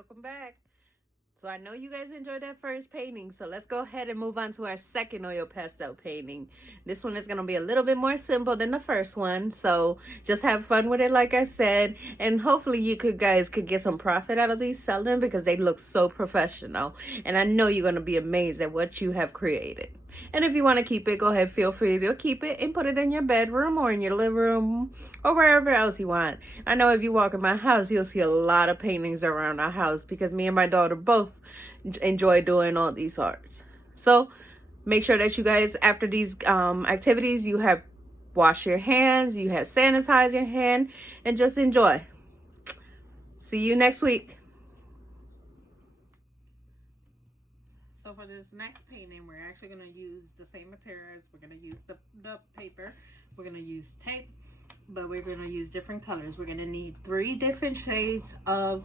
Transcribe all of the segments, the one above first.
welcome back. So I know you guys enjoyed that first painting, so let's go ahead and move on to our second oil pastel painting. This one is going to be a little bit more simple than the first one, so just have fun with it like I said, and hopefully you guys could get some profit out of these selling because they look so professional, and I know you're going to be amazed at what you have created. And if you want to keep it, go ahead, feel free to keep it and put it in your bedroom or in your living room or wherever else you want. I know if you walk in my house, you'll see a lot of paintings around our house because me and my daughter both enjoy doing all these arts. So make sure that you guys, after these activities, you have washed your hands, you have sanitized your hand, and just enjoy. See you next week. So for this next painting, we're actually going to use the same materials. We're going to use the paper. We're going to use tape, but we're going to use different colors. We're going to need 3 different shades of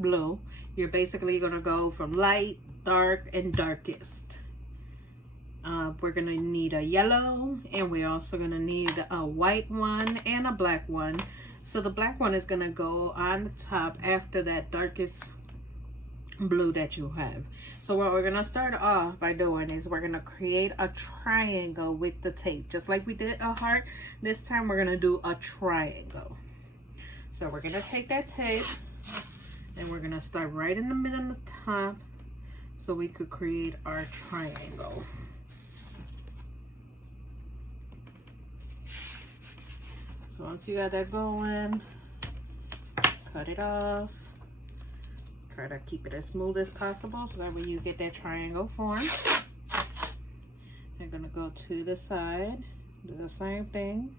blue. You're basically going to go from light, dark, and darkest. We're going to need a yellow, and we're also going to need a white one and a black one. So the black one is going to go on the top after that darkest blue that you have. So what we're going to start off by doing is we're going to create a triangle with the tape. Just like we did a heart, this time we're going to do a triangle. So we're going to take that tape and we're going to start right in the middle of the top so we could create our triangle. So once you got that going, cut it off. Try to keep it as smooth as possible so that way you get that triangle form. I'm gonna go to the side, do the same thing.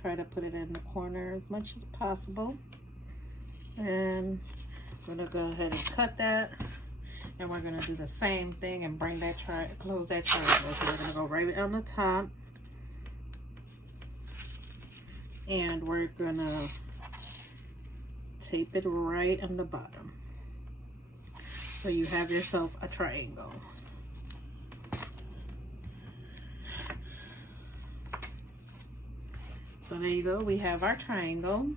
Try to put it in the corner as much as possible. And I'm gonna go ahead and cut that. And we're gonna do the same thing and bring that close that triangle. So we're gonna go right on the top. And we're gonna tape it right on the bottom. So you have yourself a triangle. So there you go, we have our triangle.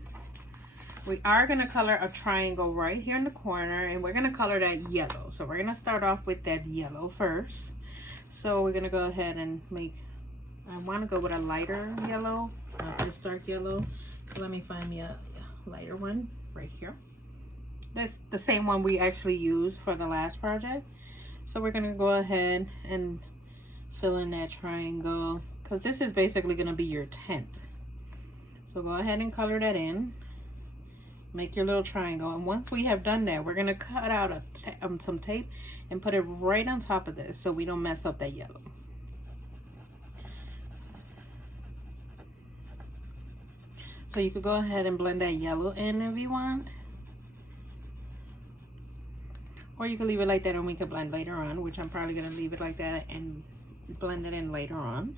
We are gonna color a triangle right here in the corner, and we're gonna color that yellow. So we're gonna start off with that yellow first. So we're gonna go ahead and I wanna go with a lighter yellow, not this dark yellow. So let me find me a lighter one right here. That's the same one we actually used for the last project. So we're gonna go ahead and fill in that triangle because this is basically gonna be your tent. So go ahead and color that in. Make your little triangle. And once we have done that, we're gonna cut out some tape and put it right on top of this so we don't mess up that yellow. So you could go ahead and blend that yellow in if you want. Or you can leave it like that and we can blend later on, which I'm probably going to leave it like that and blend it in later on.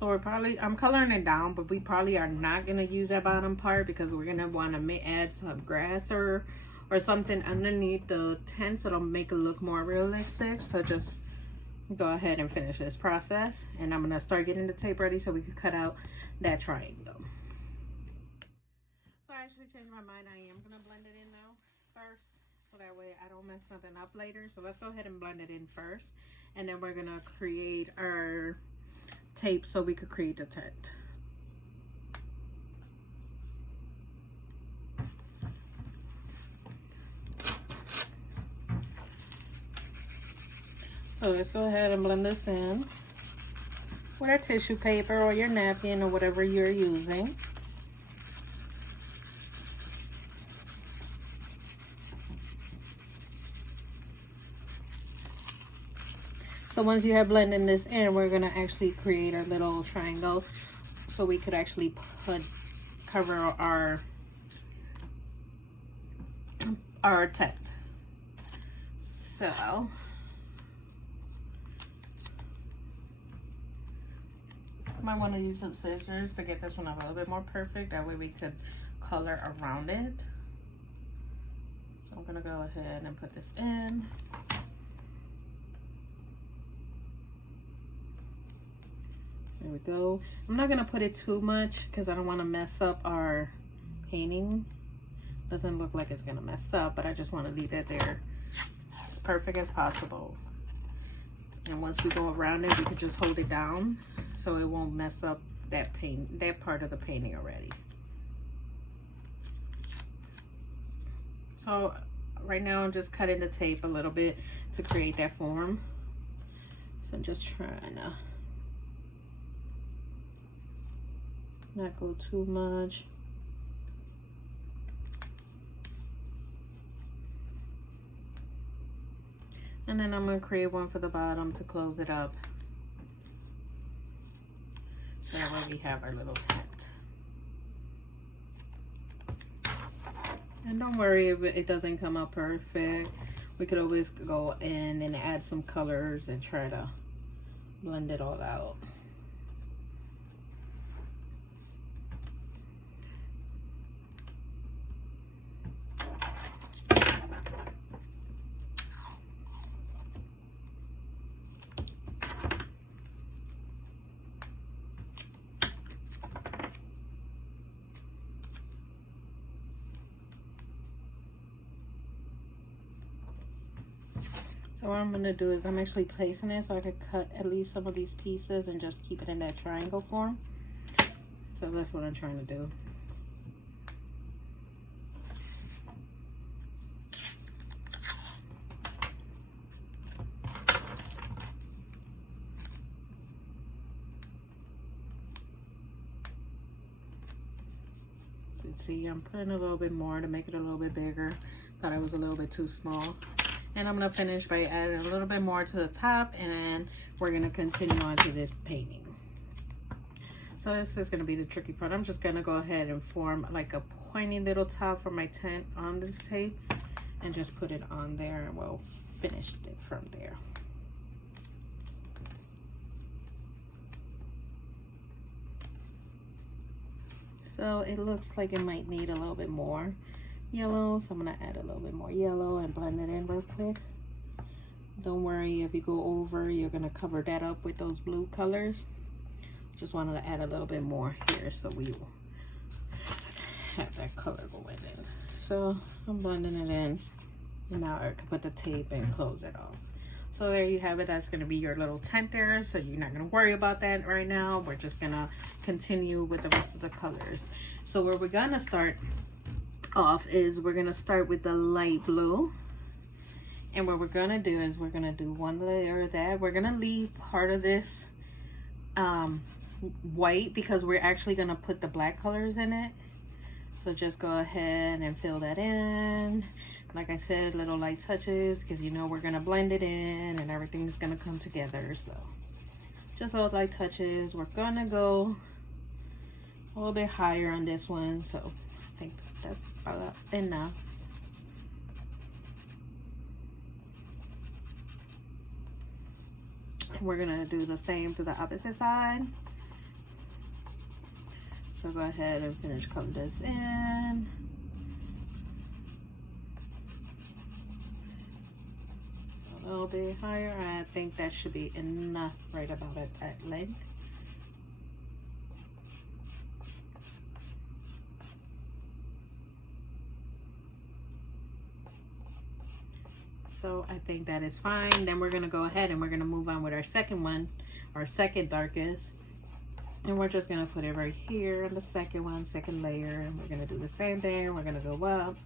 So I'm coloring it down, but we probably are not going to use that bottom part because we're going to want to add some grass or something underneath the tent so it'll make it look more realistic. So just go ahead and finish this process, and I'm gonna start getting the tape ready so we can cut out that triangle. So I actually changed my mind. I am gonna blend it in now first so that way I don't mess something up later. So let's go ahead and blend it in first, and then we're gonna create our tape so we could create the tent. So let's go ahead and blend this in with our tissue paper or your napkin or whatever you're using. So once you have blended this in, we're gonna actually create our little triangle so we could actually cover our tent. So might want to use some scissors to get this one a little bit more perfect. That way we could color around it. gonna go ahead and put this in. There we go. I'm not gonna put it too much because I don't want to mess up our painting. Doesn't look like it's gonna mess up, but I just want to leave that there as perfect as possible. And once we go around it, we can just hold it down so it won't mess up that part of the painting already. So right now I'm just cutting the tape a little bit to create that form. So I'm just trying to not go too much. And then I'm going to create one for the bottom to close it up. That way we have our little tent. And don't worry if it doesn't come out perfect. We could always go in and add some colors and try to blend it all out. So what I'm going to do is I'm actually placing it so I could cut at least some of these pieces and just keep it in that triangle form. So that's what I'm trying to do. So see, I'm putting a little bit more to make it a little bit bigger. Thought it was a little bit too small. And I'm going to finish by adding a little bit more to the top, and then we're going to continue on to this painting. So this is going to be the tricky part. I'm just going to go ahead and form like a pointy little top for my tent on this tape and just put it on there, and we'll finish it from there. So it looks like it might need a little bit more yellow, so I'm going to add a little bit more yellow and blend it in real quick. Don't worry if you go over, you're going to cover that up with those blue colors. Just wanted to add a little bit more here so we will have that color going in. So I'm blending it in. Now I can put the tape and close it off. So there you have it. That's going to be your little tent there. So you're not going to worry about that right now. We're just going to continue with the rest of the colors. So where we're going to start off is we're going to start with the light blue. And what we're going to do is we're going to do one layer of that. We're going to leave part of this white because we're actually going to put the black colors in it. So just go ahead and fill that in. Like I said, little light touches because you know we're going to blend it in and everything's going to come together. So just little light touches. We're going to go a little bit higher on this one. So I think that's about enough. We're going to do the same to the opposite side. So go ahead and finish coloring this in. A little bit higher. I think that should be enough right about at that length. So I think that is fine. Then we're going to go ahead and we're going to move on with our second one, our second darkest. And we're just going to put it right here on the second one, second layer. And we're going to do the same thing. We're going to go up.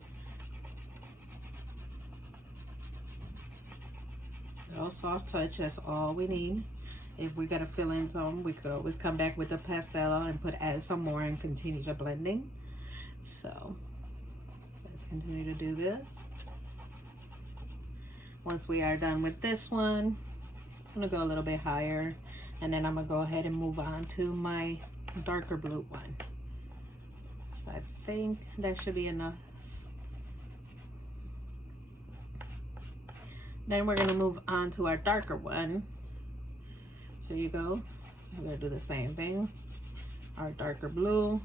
No soft touch, that's all we need. If we got to fill in some, we could always come back with the pastel and add some more and continue the blending. So let's continue to do this. Once we are done with this one, I'm going to go a little bit higher. And then I'm going to go ahead and move on to my darker blue one. So I think that should be enough. Then we're going to move on to our darker one. So you go. I'm going to do the same thing. Our darker blue.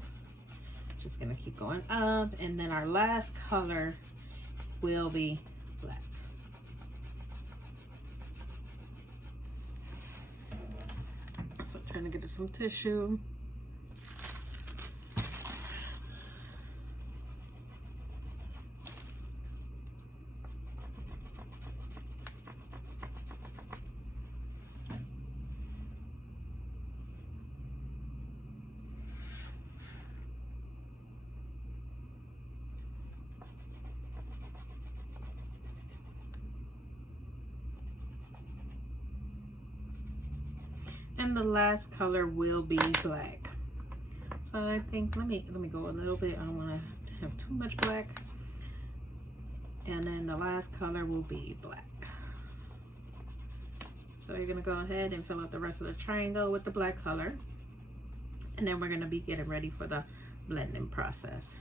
Just going to keep going up. And then our last color will be black. So I'm trying to get some tissue. And the last color will be black. So I think let me go a little bit. I don't want to have too much black. And then the last color will be black. So you're gonna go ahead and fill out the rest of the triangle with the black color. And then we're gonna be getting ready for the blending process.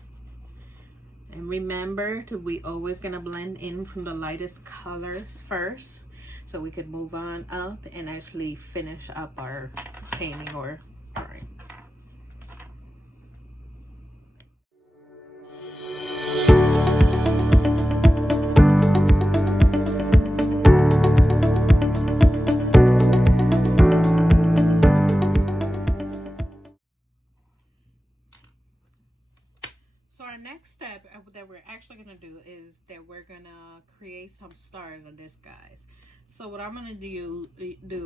And remember we always gonna blend in from the lightest colors first, so we could move on up and actually finish up our painting or drawing. So our next step that we're actually gonna do is that we're gonna create some stars on this, guys. So what I'm gonna do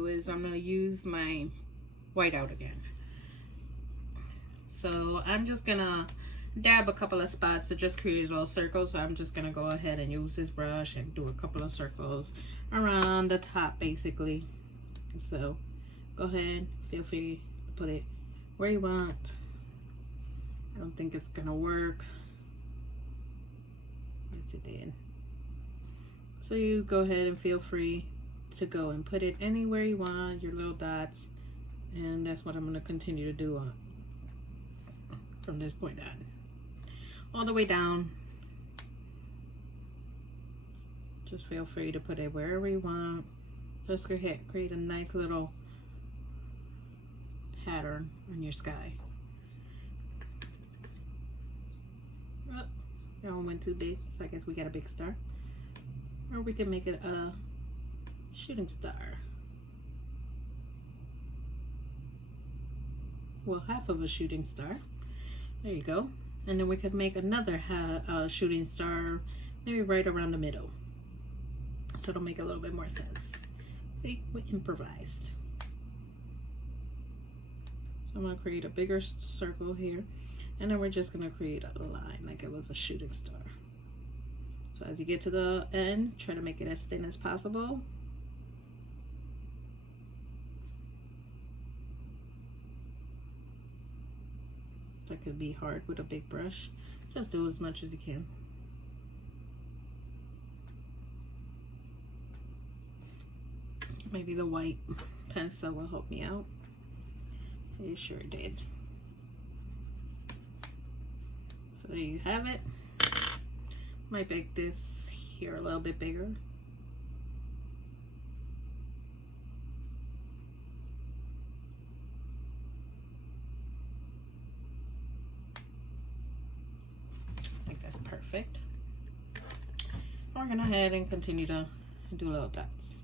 is I'm gonna use my whiteout again. So I'm just gonna dab a couple of spots to just create little circles. So I'm just gonna go ahead and use this brush and do a couple of circles around the top, basically. So go ahead, feel free to put it where you want. I don't think it's gonna work. Yes, it did. So you go ahead and feel free to go and put it anywhere you want, your little dots, and that's what I'm going to continue to do from this point on, all the way down. Just feel free to put it wherever you want. Just go ahead, create a nice little pattern on your sky. Oh, that one went too big, so I guess we got a big star. Or we can make it a shooting star. Well, half of a shooting star. There you go. And then we could make another shooting star, maybe right around the middle. So it'll make a little bit more sense. See, we improvised. So I'm gonna create a bigger circle here. And then we're just gonna create a line like it was a shooting star. So as you get to the end, try to make it as thin as possible. That could be hard with a big brush. Just do as much as you can. Maybe the white pencil will help me out. It sure did. So there you have it. Might make this here a little bit bigger. I think that's perfect. We're gonna go ahead and continue to do little dots.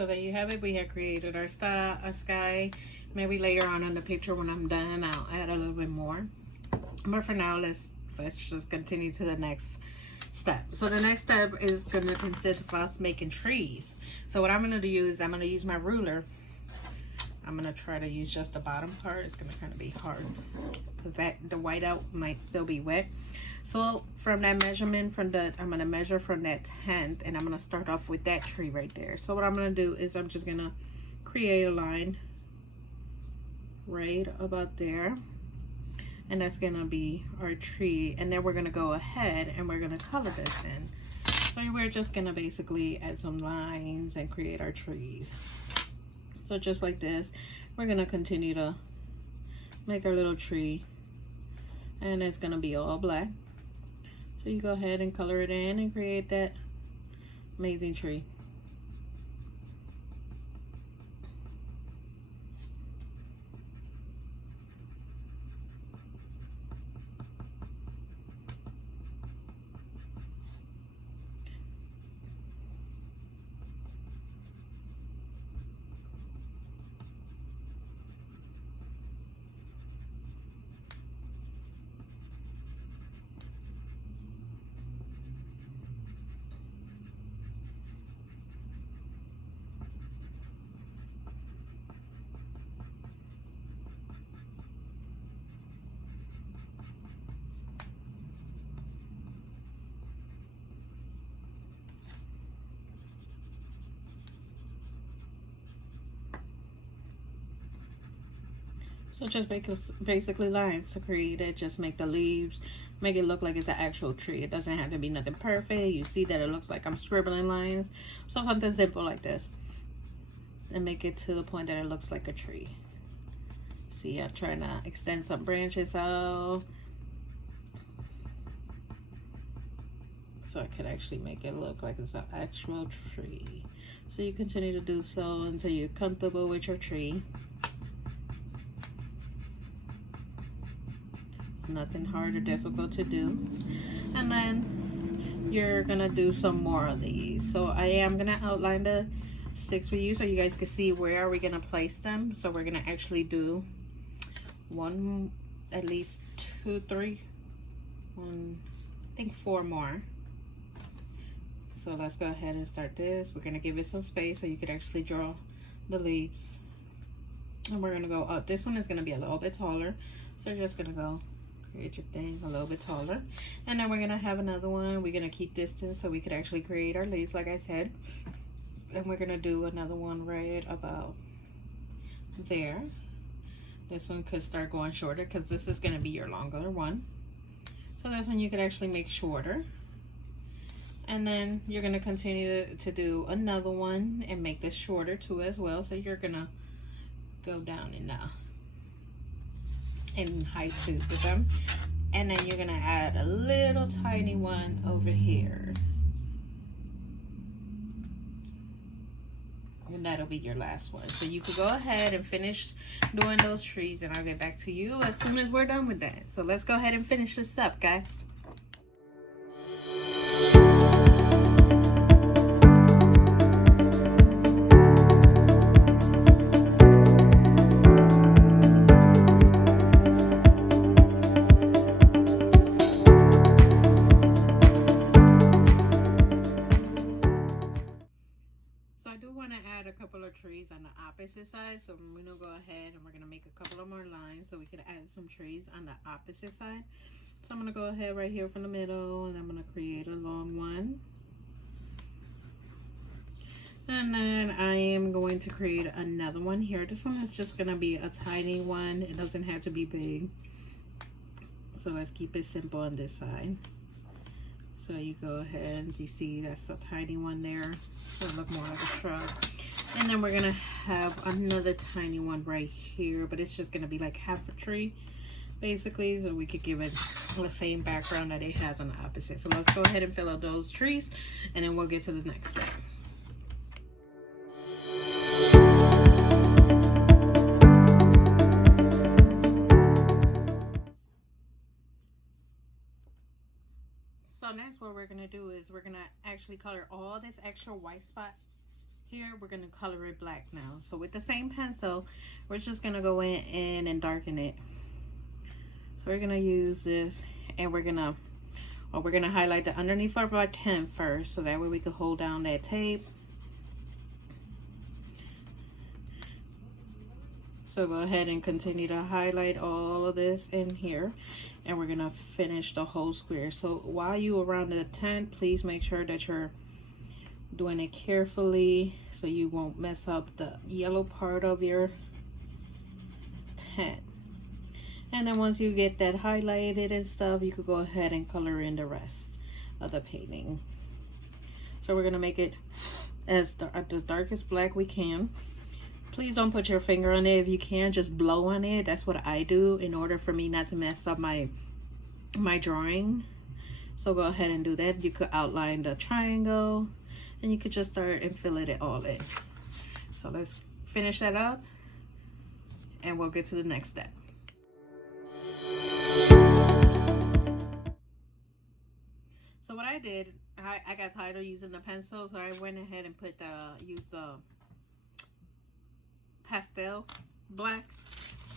So there you have it. We have created our sky. Maybe later on in the picture when I'm done, I'll add a little bit more. But for now, let's just continue to the next step. So the next step is going to consist of us making trees. So what I'm going to do is I'm going to use my ruler. I'm going to try to use just the bottom part. It's going to kind of be hard because the whiteout might still be wet. So from that measurement, I'm going to measure from that 10th, and I'm going to start off with that tree right there. So what I'm going to do is I'm just going to create a line right about there. And that's going to be our tree. And then we're going to go ahead and we're going to color this in. So we're just going to basically add some lines and create our trees. So just like this, we're going to continue to make our little tree. And it's going to be all black. So you go ahead and color it in and create that amazing tree. So just basically lines to create it. Just make the leaves, make it look like it's an actual tree. It doesn't have to be nothing perfect. You see that it looks like I'm scribbling lines. So something simple like this. And make it to the point that it looks like a tree. See, I'm trying to extend some branches out. So I could actually make it look like it's an actual tree. So you continue to do so until you're comfortable with your tree. Nothing hard or difficult to do. And then you're gonna do some more of these. So I am gonna outline the sticks for you so you guys can see where are we gonna place them. So we're gonna actually do one, at least two, three, one, I think 4 more. So let's go ahead and start this. We're gonna give it some space so you could actually draw the leaves. And we're gonna go up. This one is gonna be a little bit taller. So you're just gonna go create your thing a little bit taller, and then we're gonna have another one. We're gonna keep distance so we could actually create our leaves like I said, and we're gonna do another one right about there. This one could start going shorter because this is gonna be your longer one, so this one you could actually make shorter, and then you're gonna continue to do another one and make this shorter too as well. So you're gonna go down in height too with them, and then you're gonna add a little tiny one over here, and that'll be your last one. So you could go ahead and finish doing those trees, and I'll get back to you as soon as we're done with that. So let's go ahead and finish this up, guys. Trees on the opposite side, so we're gonna go ahead and we're gonna make a couple of more lines so we can add some trees on the opposite side. So I'm gonna go ahead right here from the middle, and I'm gonna create a long one, and then I am going to create another one here. This one is just gonna be a tiny one. It doesn't have to be big, so let's keep it simple on this side. So you go ahead, you see that's a tiny one there, so it look more like a shrub. And then we're gonna have another tiny one right here, but it's just gonna be like half a tree basically, so we could give it the same background that it has on the opposite. So let's go ahead and fill out those trees, and then we'll get to the next step. So next what we're gonna do is we're gonna actually color all this extra white spot Here we're going to color it black now. So with the same pencil, we're just going to go in and darken it. So we're going to use this, and we're going to highlight the underneath of our tent first, so that way we can hold down that tape. So go ahead and continue to highlight all of this in here, and we're gonna finish the whole square. So while you around the tent, please make sure that you're doing it carefully so you won't mess up the yellow part of your tent. And then once you get that highlighted and stuff, you could go ahead and color in the rest of the painting. So we're gonna make it as the darkest black we can. Please don't put your finger on it. If you can, just blow on it. That's what I do in order for me not to mess up my drawing. So go ahead and do that. You could outline the triangle, and you could just start and fill it all in. So let's finish that up, and we'll get to the next step. So what I did, I got tired of using the pencil, so I went ahead and used the pastel black,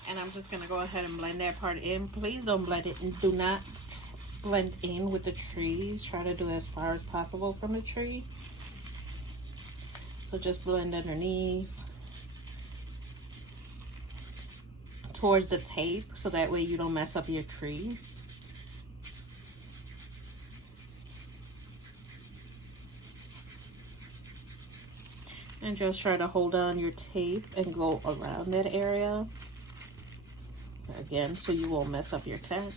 and I'm just gonna go ahead and blend that part in. Please don't blend it, and do not blend in with the trees. Try to do as far as possible from the tree. So just blend underneath towards the tape, so that way you don't mess up your trees. And just try to hold on your tape and go around that area. Again, so you won't mess up your tent.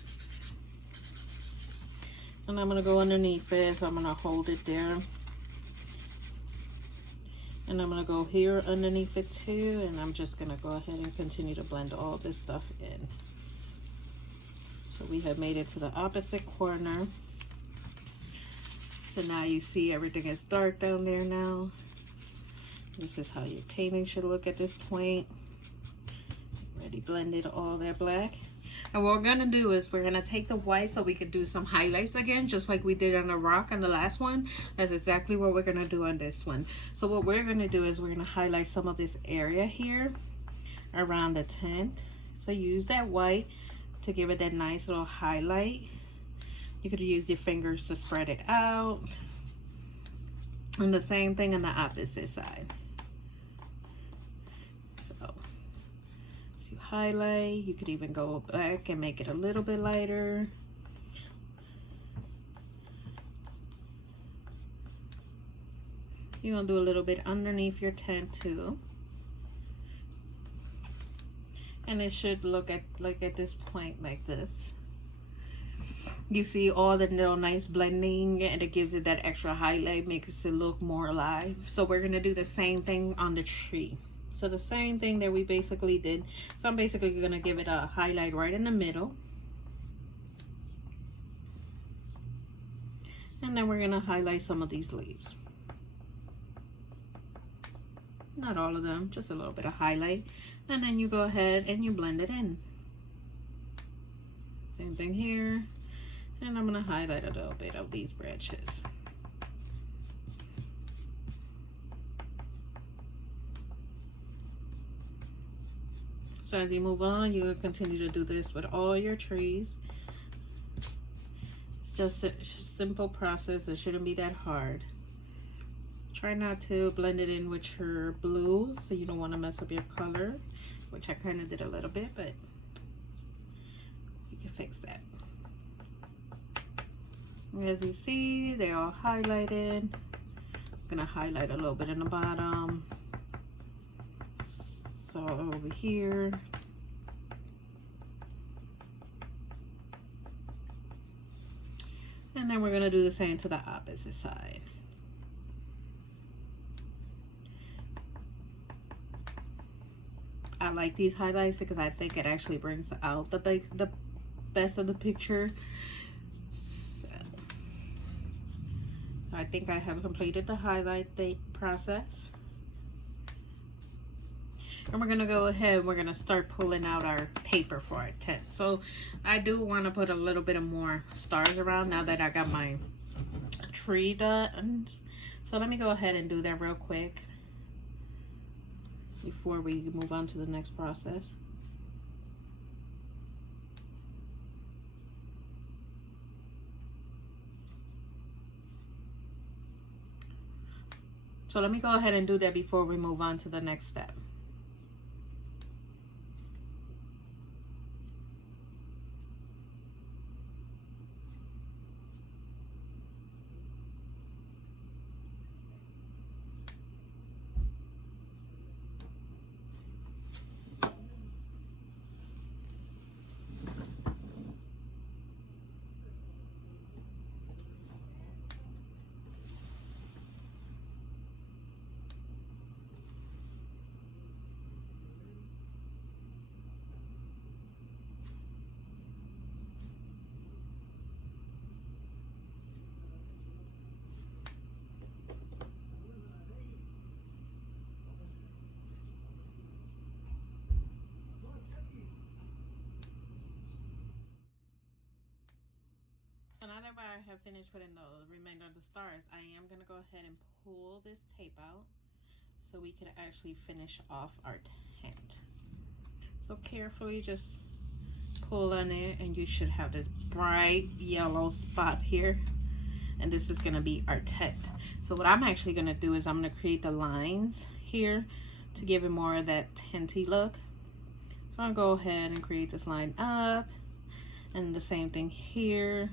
And I'm going to go underneath it, so I'm going to hold it there. And I'm going to go here underneath it too. And I'm just going to go ahead and continue to blend all this stuff in. So we have made it to the opposite corner. So now you see everything is dark down there now. This is how your painting should look at this point. Already blended all that black. And what we're gonna do is we're gonna take the white so we could do some highlights again, just like we did on the rock on the last one. That's exactly what we're gonna do on this one. So what we're gonna do is we're gonna highlight some of this area here around the tent. So use that white to give it that nice little highlight. You could use your fingers to spread it out. And the same thing on the opposite side. So you highlight, you could even go back and make it a little bit lighter. You're gonna do a little bit underneath your tent too. And it should look at this point like this. You see all the little nice blending, and it gives it that extra highlight, makes it look more alive. So we're gonna do the same thing on the tree. So the same thing that we basically did. So I'm basically gonna give it a highlight right in the middle. And then we're gonna highlight some of these leaves. Not all of them, just a little bit of highlight. And then you go ahead and you blend it in. Same thing here. And I'm going to highlight a little bit of these branches. So as you move on, you will continue to do this with all your trees. It's just a simple process. It shouldn't be that hard. Try not to blend it in with your blue, so you don't want to mess up your color, which I kind of did a little bit, but you can fix that. As you see, they're all highlighted. I'm gonna highlight a little bit in the bottom. So over here. And then we're gonna do the same to the opposite side. I like these highlights because I think it actually brings out the best of the picture. I think I have completed the highlight process. And we're gonna go ahead, we're gonna start pulling out our paper for our tent. So I do want to put a little bit of more stars around now that I got my tree done. So let me go ahead and do that real quick. before we move on to the next process. So let me go ahead and do that before we move on to the next step. So now that I have finished putting the remainder of the stars, I am going to go ahead and pull this tape out so we can actually finish off our tent. So carefully just pull on it and you should have this bright yellow spot here. And this is going to be our tent. So what I'm actually going to do is I'm going to create the lines here to give it more of that tinty look. So I'll go ahead and create this line up, and the same thing here.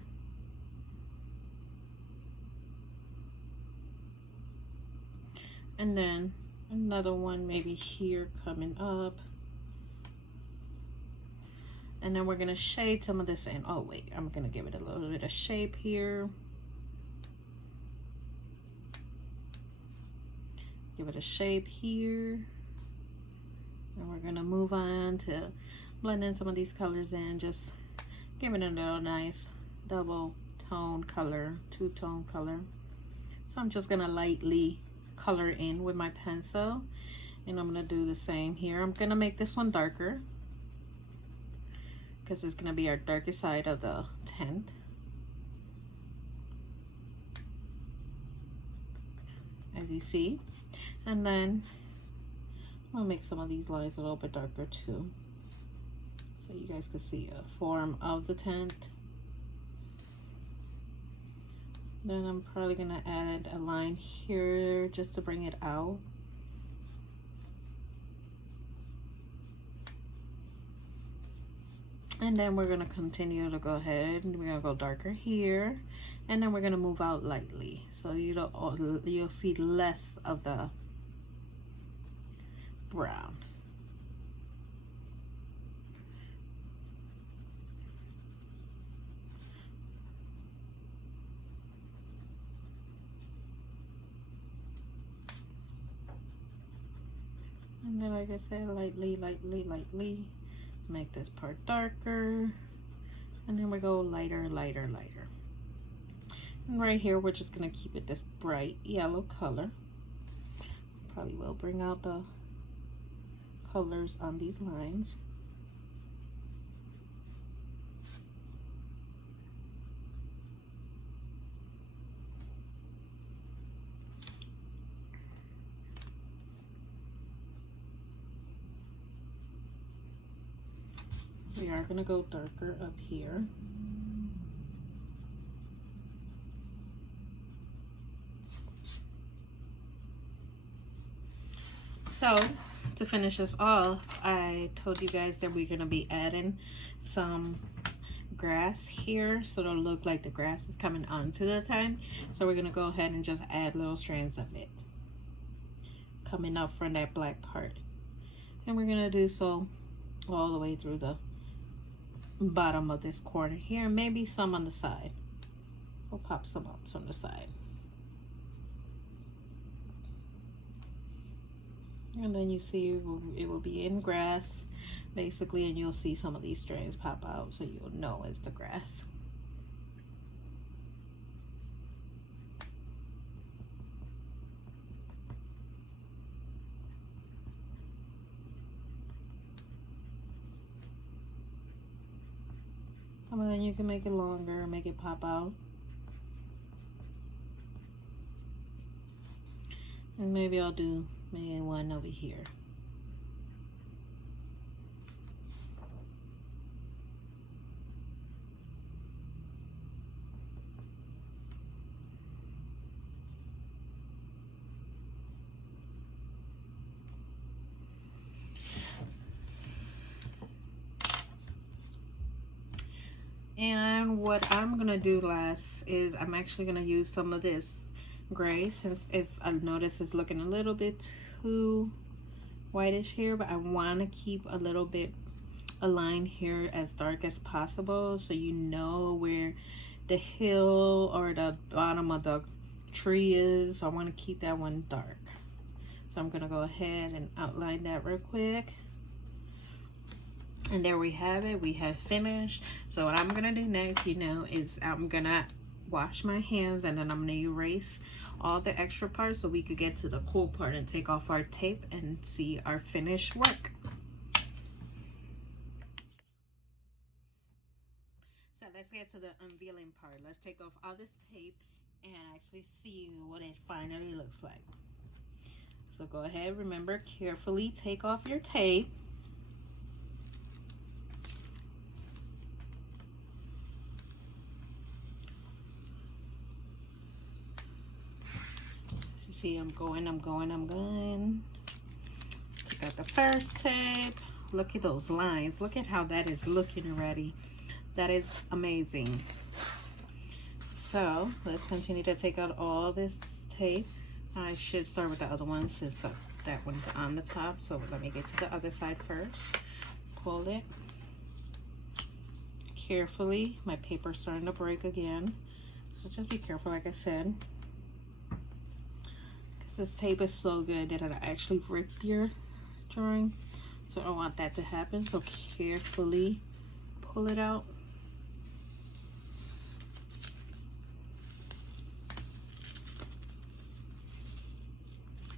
And then another one maybe here coming up. And then we're gonna shade some of this in. Oh wait, I'm gonna give it a little bit of shape here. Give it a shape here. And we're gonna move on to blend in some of these colors in, just give it a little nice double tone color, two-tone color. So I'm just gonna lightly color in with my pencil, and I'm gonna do the same here. I'm gonna make this one darker because it's gonna be our darkest side of the tent. As you see, and then I'm gonna make some of these lines a little bit darker too, so you guys can see a form of the tent. Then I'm probably gonna add a line here just to bring it out. And then we're gonna continue to go ahead and we're gonna go darker here, and then we're gonna move out lightly, so you'll see less of the brown. And then, like I said, lightly, make this part darker. And then we go lighter, lighter, lighter. And right here, we're just gonna keep it this bright yellow color. Probably will bring out the colors on these lines. We are going to go darker up here. So to finish this off, I told you guys that we're going to be adding some grass here, so it'll look like the grass is coming onto the tent. So we're going to go ahead and just add little strands of it coming up from that black part, and we're going to do so all the way through the bottom of this corner here, maybe some on the side. We'll pop some up on the side, and then you see it will be in grass basically, and you'll see some of these strands pop out, so you'll know it's the grass. And then you can make it longer, make it pop out. And maybe I'll do maybe one over here. And what I'm gonna do last is I'm actually gonna use some of this gray, since I notice it's looking a little bit too whitish here, but I want to keep a little bit a line here as dark as possible, so you know where the hill or the bottom of the tree is. So I want to keep that one dark, so I'm gonna go ahead and outline that real quick. And there we have it. We have finished. So what I'm gonna do next, you know, is I'm gonna wash my hands, and then I'm gonna erase all the extra parts so we could get to the cool part and take off our tape and see our finished work. So let's get to the unveiling part. Let's take off all this tape and actually see what it finally looks like. So go ahead, remember, carefully take off your tape. See, I'm going. Take out the first tape. Look at those lines. Look at how that is looking already. That is amazing. So let's continue to take out all this tape. I should start with the other one since that one's on the top. So let me get to the other side first. Pull it carefully. My paper's starting to break again, so just be careful, like I said. This tape is so good that it'll actually rip your drawing, so I don't want that to happen. So carefully pull it out.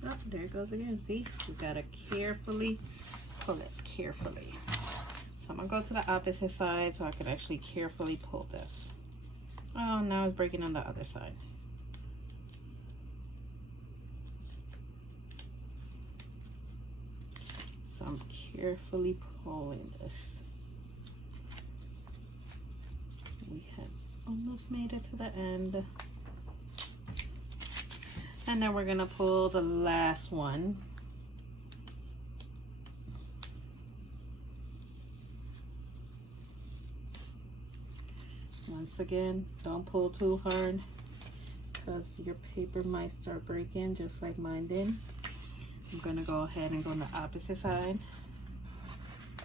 Oh, there it goes again. See, you gotta carefully pull it carefully. So I'm gonna go to the opposite side so I can actually carefully pull this. Oh, now it's breaking on the other side. So I'm carefully pulling this. We have almost made it to the end. And then we're gonna pull the last one. Once again, don't pull too hard because your paper might start breaking just like mine did. I'm gonna go ahead and go on the opposite side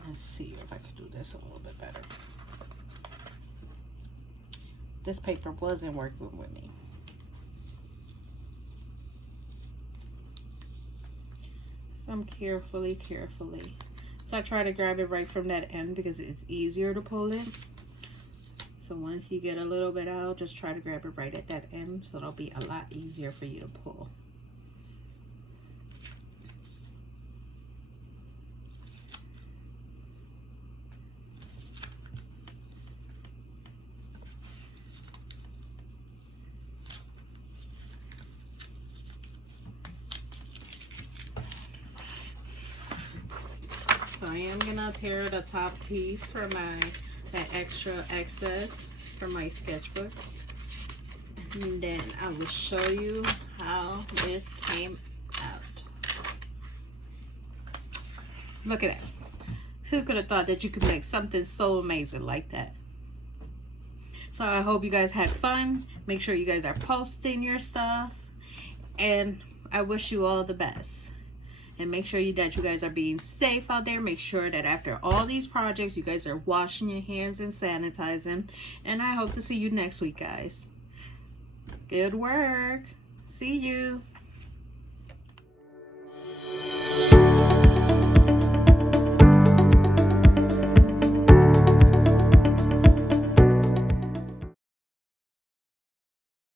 and see if I can do this a little bit better. This paper wasn't working with me. So I'm carefully. So I try to grab it right from that end because it's easier to pull it. So once you get a little bit out, just try to grab it right at that end, so it'll be a lot easier for you to pull. So I am gonna tear the top piece for that extra excess from my sketchbook, and then I will show you how this came out. Look at that. Who could have thought that you could make something so amazing like that? So I hope you guys had fun. Make sure you guys are posting your stuff, and I wish you all the best. And make sure that you guys are being safe out there. Make sure that after all these projects, you guys are washing your hands and sanitizing. And I hope to see you next week, guys. Good work. See you.